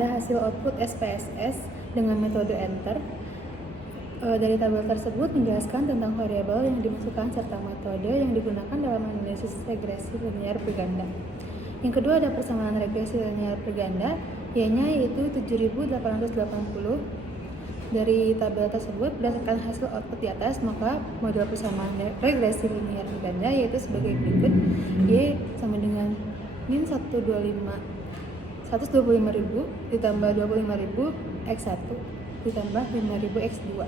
ada hasil output SPSS dengan metode enter. Dari tabel tersebut menjelaskan tentang variabel yang dimasukkan serta metode yang digunakan dalam analisis regresi linear berganda. Yang kedua ada persamaan regresi linear berganda, yaitu 7880. Dari tabel tersebut berdasarkan hasil output di atas, maka model persamaan regresi linear berganda yaitu sebagai berikut. Y sama dengan min 125.000 ditambah 25.000 X1 ditambah 5.000 X2.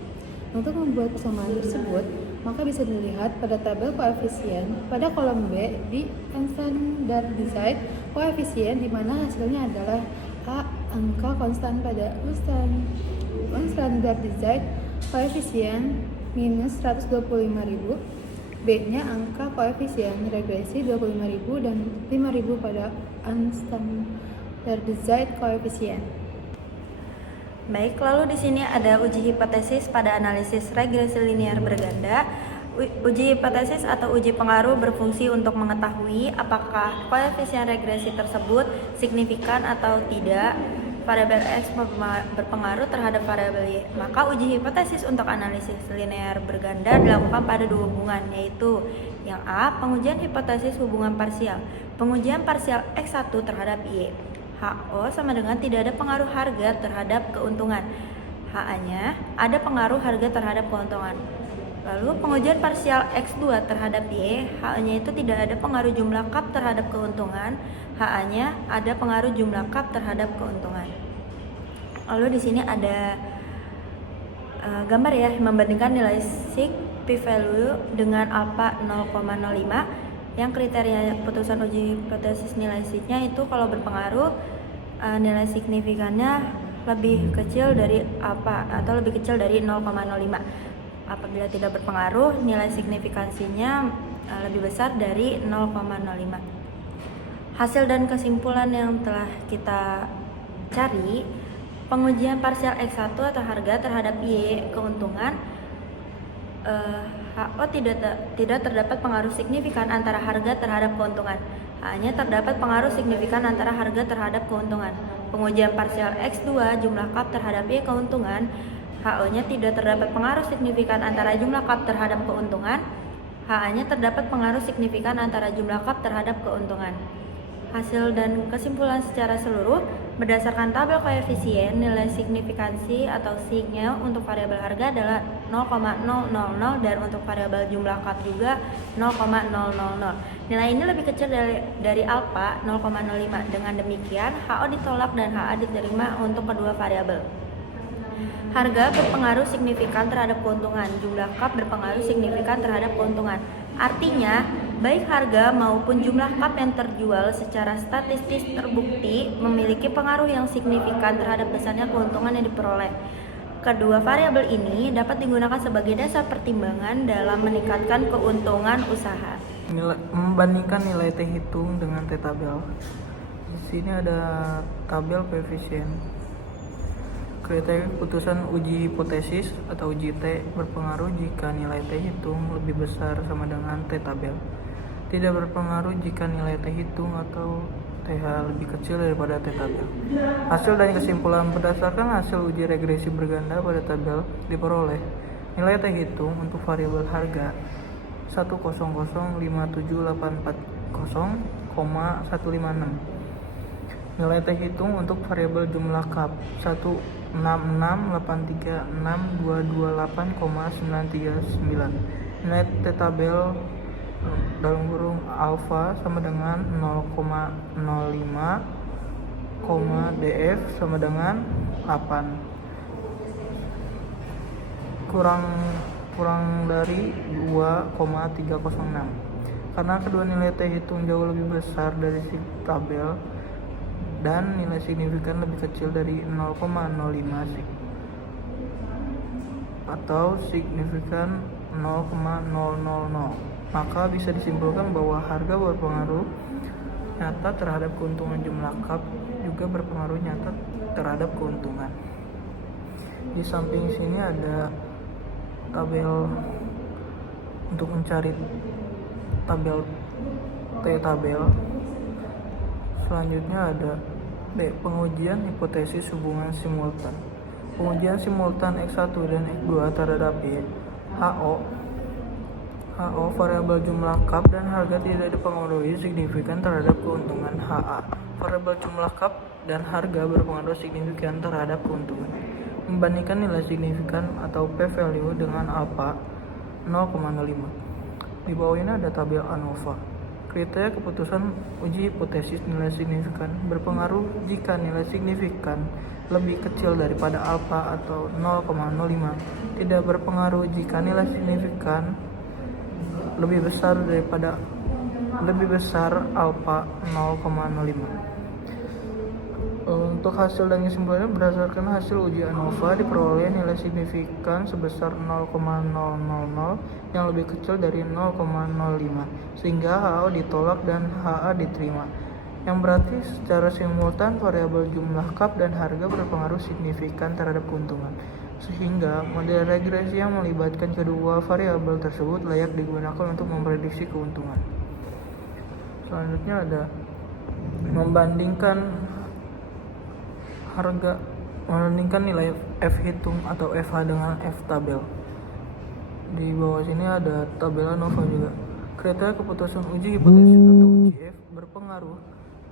Untuk membuat persamaan tersebut, maka bisa dilihat pada tabel koefisien pada kolom B di unstandardized koefisien, di mana hasilnya adalah A angka konstan pada unstandardized koefisien minus 125.000, B-nya angka koefisien regresi 25.000 dan 5.000 pada unstandardized koefisien. Baik, lalu di sini ada uji hipotesis pada analisis regresi linear berganda. Uji hipotesis atau uji pengaruh berfungsi untuk mengetahui apakah koefisien regresi tersebut signifikan atau tidak. Variabel X berpengaruh terhadap variabel Y. Maka uji hipotesis untuk analisis linear berganda dilakukan pada dua hubungan, yaitu yang A, pengujian hipotesis hubungan parsial. Pengujian parsial X1 terhadap Y. HO sama dengan tidak ada pengaruh harga terhadap keuntungan. HA-nya ada pengaruh harga terhadap keuntungan. Lalu pengujian parsial X2 terhadap Y, HA-nya itu tidak ada pengaruh jumlah cup terhadap keuntungan, HA-nya ada pengaruh jumlah cup terhadap keuntungan. Lalu di sini ada gambar ya, membandingkan nilai sig p-value dengan alpha 0,05, yang kriteria putusan uji hipotesis nilai sig-nya itu kalau berpengaruh nilai signifikannya lebih kecil dari alpha atau lebih kecil dari 0,05. Apabila tidak berpengaruh, nilai signifikansinya lebih besar dari 0,05. Hasil dan kesimpulan yang telah kita cari, pengujian parsial X1 atau harga terhadap Y keuntungan, HO tidak terdapat pengaruh signifikan antara harga terhadap keuntungan. Hanya terdapat pengaruh signifikan antara harga terhadap keuntungan. Pengujian parsial X2 jumlah cup terhadap Y keuntungan, HO-nya tidak terdapat pengaruh signifikan antara jumlah cup terhadap keuntungan. HA-nya terdapat pengaruh signifikan antara jumlah cup terhadap keuntungan. Hasil dan kesimpulan secara seluruh berdasarkan tabel koefisien, nilai signifikansi atau sig-nya untuk variabel harga adalah 0,000 dan untuk variabel jumlah cup juga 0,000. Nilai ini lebih kecil dari alpha 0,05. Dengan demikian, HO ditolak dan HA diterima untuk kedua variabel. Harga berpengaruh signifikan terhadap keuntungan, jumlah cup berpengaruh signifikan terhadap keuntungan. Artinya, baik harga maupun jumlah cup yang terjual secara statistis terbukti memiliki pengaruh yang signifikan terhadap besarnya keuntungan yang diperoleh. Kedua variabel ini dapat digunakan sebagai dasar pertimbangan dalam meningkatkan keuntungan usaha. Membandingkan nilai T hitung dengan T tabel. Di sini ada tabel koefisien. Kriteria putusan uji hipotesis atau uji T berpengaruh jika nilai T hitung lebih besar sama dengan T tabel. Tidak berpengaruh jika nilai T hitung atau TH lebih kecil daripada T tabel. Hasil dan kesimpulan berdasarkan hasil uji regresi berganda pada tabel diperoleh. Nilai T hitung untuk variabel harga 100,57840,156. Nilai T hitung untuk variabel jumlah cup 166836228,939. Nilai T tabel dalam kurung alpha sama dengan 0,05, DF sama dengan 8. Kurang dari 2,306. Karena kedua nilai T hitung jauh lebih besar dari si tabel dan nilai signifikan lebih kecil dari 0,05 atau signifikan 0,000, maka bisa disimpulkan bahwa harga berpengaruh nyata terhadap keuntungan jumlah cup juga berpengaruh nyata terhadap keuntungan. Di samping sini ada tabel untuk mencari tabel T tabel. Selanjutnya ada D. Pengujian hipotesis hubungan simultan. Pengujian simultan X1 dan X2 terhadap Y, HO variabel jumlah cup dan harga tidak dipengaruhi signifikan terhadap keuntungan HA. Variabel jumlah cup dan harga berpengaruh signifikan terhadap keuntungan. Membandingkan nilai signifikan atau p-value dengan alpha 0,05. Di bawah ini ada tabel ANOVA. Kriteria keputusan uji hipotesis nilai signifikan berpengaruh jika nilai signifikan lebih kecil daripada alfa atau 0,05. Tidak berpengaruh jika nilai signifikan lebih besar alfa 0,05. Untuk hasil dan kesimpulannya, berdasarkan hasil uji ANOVA diperoleh nilai signifikan sebesar 0,000 yang lebih kecil dari 0,05 sehingga HO ditolak dan HA diterima, yang berarti secara simultan variabel jumlah cup dan harga berpengaruh signifikan terhadap keuntungan, sehingga model regresi yang melibatkan kedua variabel tersebut layak digunakan untuk memprediksi keuntungan. Selanjutnya ada membandingkan nilai F hitung atau FH dengan F tabel. Di bawah sini ada tabel ANOVA juga. Kriteria keputusan uji hipotesis atau uji F berpengaruh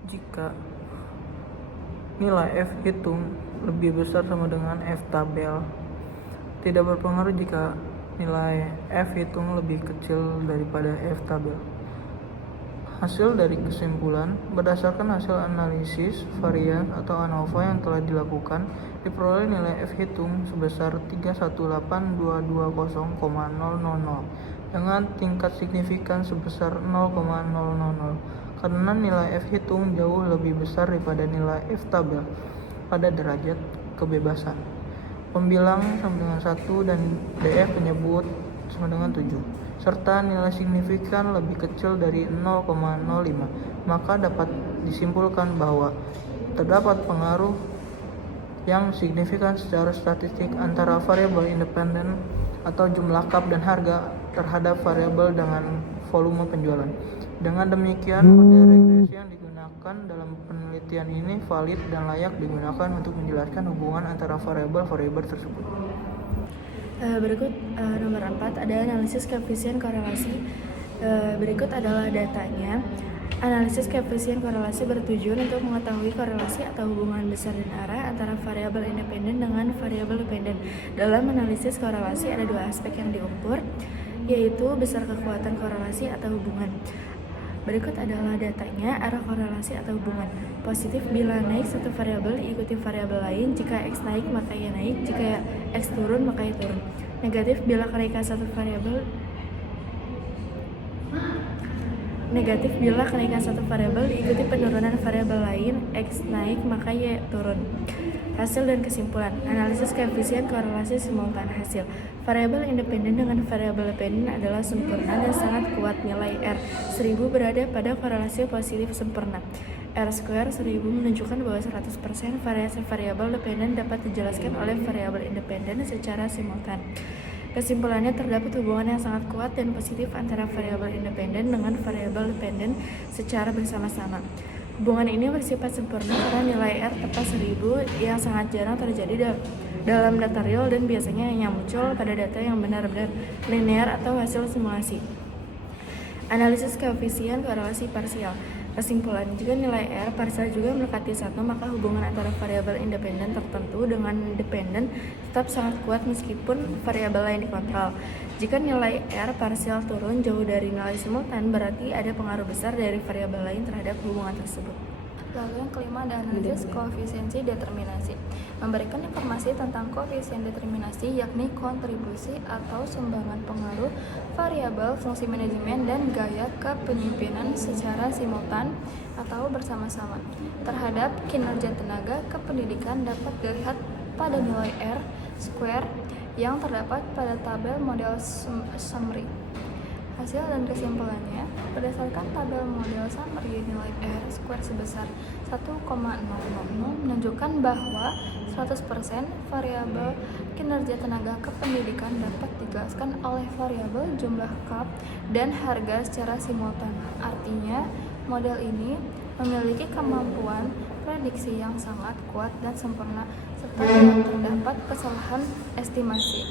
jika nilai F hitung lebih besar sama dengan F tabel. Tidak berpengaruh jika nilai F hitung lebih kecil daripada F tabel. Hasil dari kesimpulan, berdasarkan hasil analisis varian atau ANOVA yang telah dilakukan, diperoleh nilai F hitung sebesar 318.220,000 dengan tingkat signifikan sebesar 0,000 karena nilai F hitung jauh lebih besar daripada nilai F tabel pada derajat kebebasan. Pembilang sama dengan 1 dan DF penyebut sama dengan 7. Serta nilai signifikan lebih kecil dari 0,05, maka dapat disimpulkan bahwa terdapat pengaruh yang signifikan secara statistik antara variabel independen atau jumlah cup dan harga terhadap variabel dengan volume penjualan. Dengan demikian, model regresi yang digunakan dalam penelitian ini valid dan layak digunakan untuk menjelaskan hubungan antara variabel-variabel tersebut. Berikut nomor 4 ada analisis koefisien korelasi. Berikut adalah datanya. Analisis koefisien korelasi bertujuan untuk mengetahui korelasi atau hubungan besar dan arah antara variabel independen dengan variabel dependen. Dalam analisis korelasi ada dua aspek yang diukur, yaitu besar kekuatan korelasi atau hubungan. Berikut adalah datanya. Arah korelasi atau hubungan positif bila naik satu variabel diikuti variabel lain. Jika X naik maka Y naik, jika X turun maka Y turun. Negatif bila kenaikan satu variabel diikuti penurunan variabel lain. X naik maka Y turun. Hasil dan kesimpulan. Analisis koefisien korelasi simultan. Hasil. Variabel independen dengan variabel dependen adalah sempurna dan sangat kuat. Nilai R1000 berada pada korelasi positif sempurna. R² 1000 menunjukkan bahwa 100% variasi variabel dependen dapat dijelaskan oleh variabel independen secara simultan. Kesimpulannya, terdapat hubungan yang sangat kuat dan positif antara variabel independen dengan variabel dependen secara bersama-sama. Hubungan ini bersifat sempurna karena nilai R tepat 1000 yang sangat jarang terjadi dalam data real dan biasanya hanya muncul pada data yang benar-benar linear atau hasil simulasi. Analisis koefisien korelasi parsial. Kesimpulan, jika nilai R parsial juga mendekati 1, maka hubungan antara variabel independen tertentu dengan dependen tetap sangat kuat meskipun variabel lain dikontrol. Jika nilai R parsial turun jauh dari nilai simultan, berarti ada pengaruh besar dari variabel lain terhadap hubungan tersebut. Lalu yang kelima ada analisis koefisiensi determinasi. Memberikan informasi tentang koefisien determinasi, yakni kontribusi atau sumbangan pengaruh variabel fungsi manajemen dan gaya kepemimpinan secara simultan atau bersama-sama terhadap kinerja tenaga kependidikan dapat dilihat pada nilai R² yang terdapat pada tabel model summary. Hasil dan kesimpulannya, berdasarkan tabel model summary, nilai R² sebesar 1,000 menunjukkan bahwa 100% variabel kinerja tenaga kependidikan dapat dijelaskan oleh variabel jumlah cup dan harga secara simultan. Artinya, model ini memiliki kemampuan prediksi yang sangat kuat dan sempurna, serta tidak terdapat kesalahan estimasi.